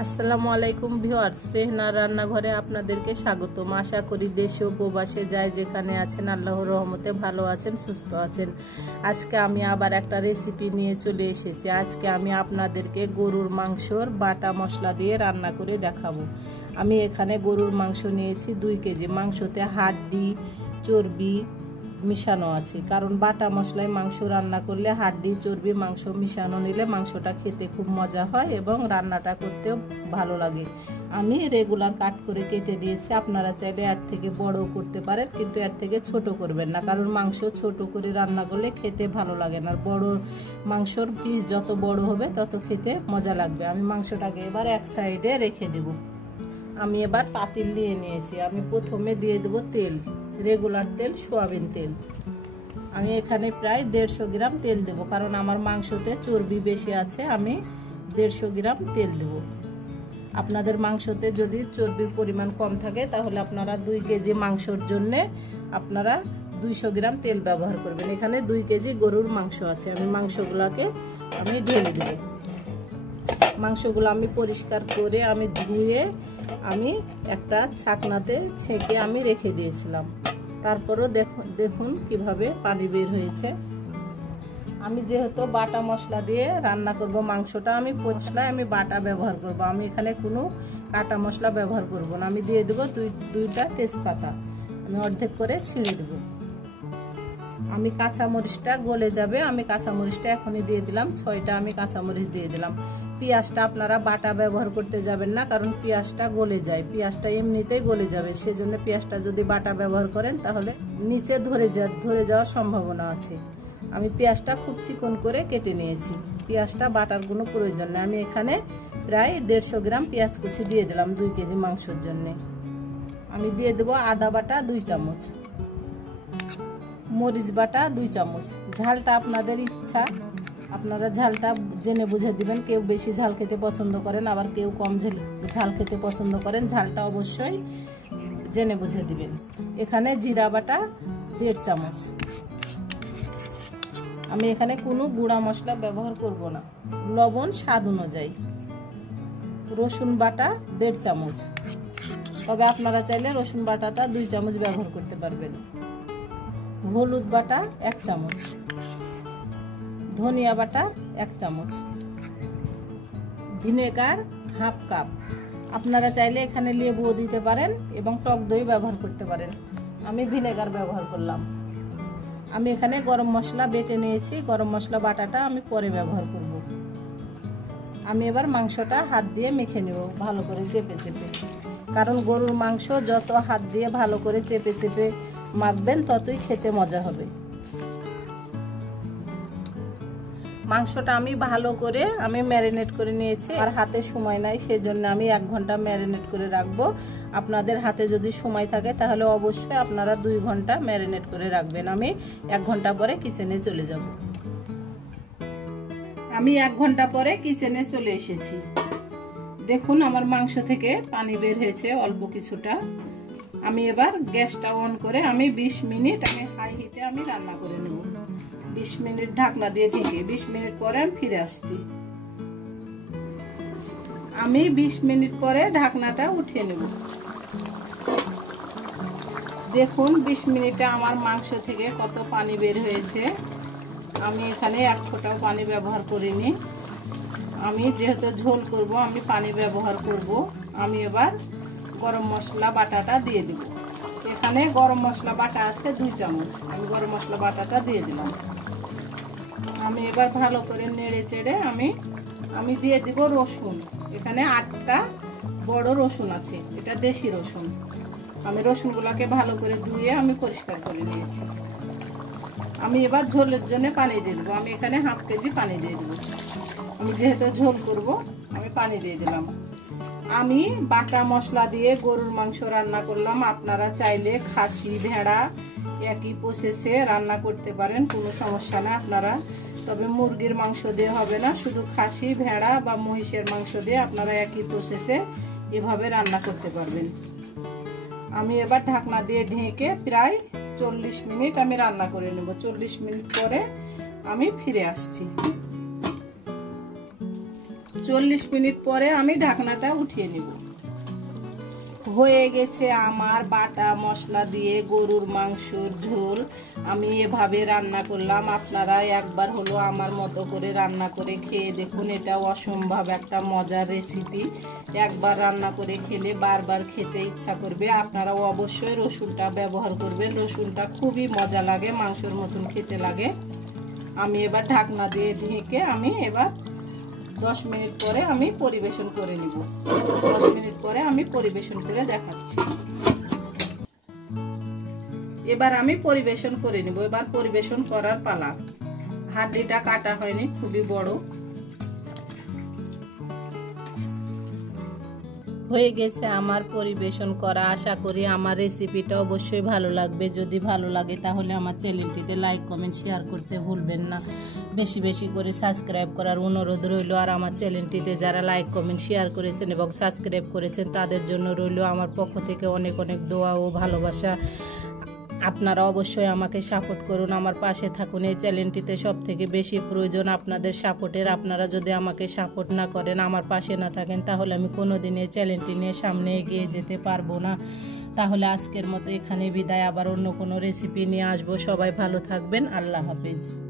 আসসালামু আলাইকুম ভিউয়ার্স, রেহনার রান্নাঘরে আপনাদেরকে স্বাগতম। আশা করি দেশে ও প্রবাসে যাই যেখানে আছেন আল্লাহর রহমতে ভালো আছেন, সুস্থ আছেন। আজকে আমি আবার একটা রেসিপি নিয়ে চলে এসেছি। আজকে আমি আপনাদেরকে গরুর মাংসর বাটা মশলা দিয়ে রান্না করে দেখাবো। আমি এখানে গরুর মাংস নিয়েছি 2 কেজি। মাংসতে হাড্ডি চর্বি মিশানো আছে, কারণ বাটা মশলায় মাংস রান্না করলে হাড্ডি চর্বি মাংস মিশানো নিলে মাংসটা খেতে খুব মজা হয় এবং রান্নাটা করতেও ভালো লাগে। আমি রেগুলার কাট করে কেটে দিয়েছি। আপনারা চাইলে এর থেকে বড়ও করতে পারেন, কিন্তু এর থেকে ছোট করবেন না, কারণ মাংস ছোট করে রান্না করলে খেতে ভালো লাগে না। বড় মাংসর পিস যত বড় হবে তত খেতে মজা লাগবে। আমি মাংসটাকে এবার এক সাইডে রেখে দেব। আমি এবার পাতিল নিয়ে নিয়েছি। আমি প্রথমে দিয়ে দেব তেল, রেগুলার তেল, সয়াবিন তেল। আমি এখানে প্রায় 150 গ্রাম তেল দেব, কারণ আমার মাংসতে চর্বি বেশি আছে। আমি 150 গ্রাম তেল দেব। আপনাদের মাংসতে যদি চর্বির পরিমাণ কম থাকে তাহলে আপনারা 2 কেজি মাংসর জন্য আপনারা 200 গ্রাম তেল ব্যবহার করবেন। এখানে 2 কেজি গরুর মাংস আছে। আমি মাংসগুলোকে ঢেলে দেব। মাংসগুলো আমি পরিষ্কার করে আমি ধুয়ে আমি একটা ছাকনাতে ছেঁকে আমি রেখে দিয়েছিলাম। তারপরও দেখুন কিভাবে পানি বের হয়েছে। আমি যেহেতু বাটা মশলা দিয়ে রান্না করব মাংসটা, আমি বাটা ব্যবহার করব। আমি এখানে কোনো কাটা মশলা ব্যবহার করব না। আমি দিয়ে দেবো দুইটা তেজপাতা, আমি অর্ধেক করে ছিঁড়ে দেব। আমি কাঁচামরিচটা গলে যাবে, আমি কাঁচামরিচটা এখনই দিয়ে দিলাম। 6টা আমি কাঁচামরিচ দিয়ে দিলাম। পেঁয়াজটা আপনারা বাটা ব্যবহার করতে যাবেন না, কারণ পেঁয়াজটা গলে যায়। পেঁয়াজটা এমনিতেই গলে যাবে, সেজন্য পেঁয়াজটা যদি বাটা ব্যবহার করেন তাহলে নিচে ধরে যাওয়ার সম্ভাবনা আছে। আমি পেঁয়াজটা খুব চিকন করে কেটে নিয়েছি। পেঁয়াজটা বাটার কোনো প্রয়োজন নেই। আমি এখানে প্রায় 150 গ্রাম পেঁয়াজ কুচি দিয়ে দিলাম 2 কেজি মাংসের জন্য। আমি দিয়ে দেবো আদা বাটা 2 চামচ, মরিচ বাটা 2 চামচ। ঝালটা আপনাদের ইচ্ছা, আপনারা ঝালটা জেনে বুঝে দিবেন। কেউ বেশি ঝাল খেতে পছন্দ করেন, আবার কেউ কম ঝাল খেতে পছন্দ করেন। ঝালটা অবশ্যই জেনে বুঝে দিবেন। এখানে জিরা বাটা 1.5 চামচ। আমি এখানে কোনো গুঁড়া মশলা ব্যবহার করব না। লবণ স্বাদ অনুযায়ী। রসুন বাটা 1.5 চামচ, তবে আপনারা চাইলে রসুন বাটাটা 2 চামচ ব্যবহার করতে পারবেন। হলুদ বাটা 1 চামচ, ধনিয়া বাটা 1 চামচ, ভিনেগার হাফ কাপ। আপনারা চাইলে এখানে লেবুও দিতে পারেন এবং টক দই ব্যবহার করতে পারেন। আমি ভিনেগার ব্যবহার করলাম। আমি এখানে গরম মশলা বেটে নিয়েছি। গরম মশলা বাটাটা আমি পরে ব্যবহার করব। আমি এবার মাংসটা হাত দিয়ে মেখে নেব ভালো করে চেপে চেপে, কারণ গরুর মাংস যত হাত দিয়ে ভালো করে চেপে চেপে মাখবেন ততই খেতে মজা হবে। মাংসটা আমি ভালো করে ম্যারিনেট করে নিয়েছি। আর হাতে সময় নাই, সেজন্য আমি 1 ঘন্টা ম্যারিনেট করে রাখবো। আপনাদের হাতে যদি সময় থাকে তাহলে অবশ্যই আপনারা 2 ঘন্টা ম্যারিনেট করে রাখবেন। আমি 1 ঘন্টা পরে কিচেনে চলে যাব। আমি 1 ঘন্টা পরে কিচেনে চলে এসেছি। দেখুন আমার মাংস থেকে পানি বের হয়েছে অল্প কিছুটা। আমি এবার গ্যাসটা অন করে 20 মিনিট হাই হিটে রান্না করে নেব। 20 মিনিট ঢাকনা দিয়ে ঢেকে 20 মিনিট পরে আমি ফিরে আসছি। আমি 20 মিনিট পরে ঢাকনাটা উঠিয়ে নেব। দেখুন 20 মিনিটে আমার মাংস থেকে কত পানি বের হয়েছে। আমি এখানে 1 ফোঁটাও পানি ব্যবহার করিনি। আমি যেহেতু ঝোল করব আমি পানি ব্যবহার করব। আমি এবার গরম মশলা বাটাটা দিয়ে দিব। এখানে গরম মশলা বাটা আছে 2 চামচ। আমি গরম মশলা বাটাটা দিয়ে দিলাম। আমি এবার ভালো করে নেড়ে চেড়ে আমি দিয়ে দিব রসুন। এখানে 8টা বড় রসুন আছে, এটা দেশি রসুন। আমি রসুনগুলোকে ভালো করে ধুয়ে আমি পরিষ্কার করে নিয়েছি। আমি এবার ঝোলের জন্য পানি দিয়ে দেবো। আমি এখানে হাফ কেজি পানি দিয়ে দেবো। আমি যেহেতু ঝোল করব আমি পানি দিয়ে দিলাম। আমি বাটা মশলা দিয়ে গরুর মাংস রান্না করলাম। আপনারা চাইলে খাসি ভেড়া একই প্রসেসে রান্না করতে পারেন, কোনো সমস্যা না আপনারা। তবে মুরগির মাংস দিয়ে হবে না, শুধু খাসি ভেড়া বা মহিষের মাংস দিয়ে আপনারা একই প্রসেসে এভাবে রান্না করতে পারবেন। আমি এবার ঢাকনা দিয়ে ঢেকে প্রায় 40 মিনিট আমি রান্না করে নেব। 40 মিনিট পরে আমি ফিরে আসছি। 40 মিনিট পরে আমি ঢাকনাটা উঠিয়ে নিব। হয়ে গেছে আমার বাটা মশলা দিয়ে গরুর মাংসর ঝোল। আমি এভাবে রান্না করলাম, আপনারা একবার হলো আমার মতো করে রান্না করে খেয়ে দেখুন। এটা অসম্ভব একটা মজার রেসিপি, একবার রান্না করে খেলে বারবার খেতে ইচ্ছা করবে। আপনারা অবশ্যই রসুনটা ব্যবহার করবেন, রসুনটা খুবই মজা লাগে, মাংসের মতন খেতে লাগে। আমি এবার ঢাকনা দিয়ে ঢেকে আমি এবার 10 মিনিট পরে আমি পরিবেশন করে নিব। 10 মিনিট পরে আমি পরিবেশন করে দেখাচ্ছি। এবার আমি পরিবেশন করে নিব। এবার পরিবেশন করার পালা। হাড্ডিটা কাটা হয়নি, খুবই বড়। হয়ে গেছে আমার পরিবেশন করা। আশা করি আমার রেসিপিটা অবশ্যই ভালো লাগবে। যদি ভালো লাগে তাহলে আমার চ্যানেলটিতে লাইক কমেন্ট শেয়ার করতে ভুলবেন না। বেশি বেশি করে সাবস্ক্রাইব করার অনুরোধ রইল। আর আমার চ্যানেলটিতে যারা লাইক কমেন্ট শেয়ার করেছেন এবং সাবস্ক্রাইব করেছেন তাদের জন্য রইল আমার পক্ষ থেকে অনেক অনেক দোয়া ও ভালোবাসা। আপনারা অবশ্যই আমাকে সাপোর্ট করুন, আমার পাশে থাকুন। এই চ্যানেলটিতে সব থেকে বেশি প্রয়োজন আপনাদের সাপোর্টের। আপনারা যদি আমাকে সাপোর্ট না করেন, আমার পাশে না থাকেন, তাহলে আমি কোনোদিন এই চ্যানেলটি নিয়ে সামনে এগিয়ে যেতে পারবো না। তাহলে আজকের মতো এখানে বিদায়। আবার অন্য কোনো রেসিপি নিয়ে আসবো। সবাই ভালো থাকবেন। আল্লাহ হাফেজ।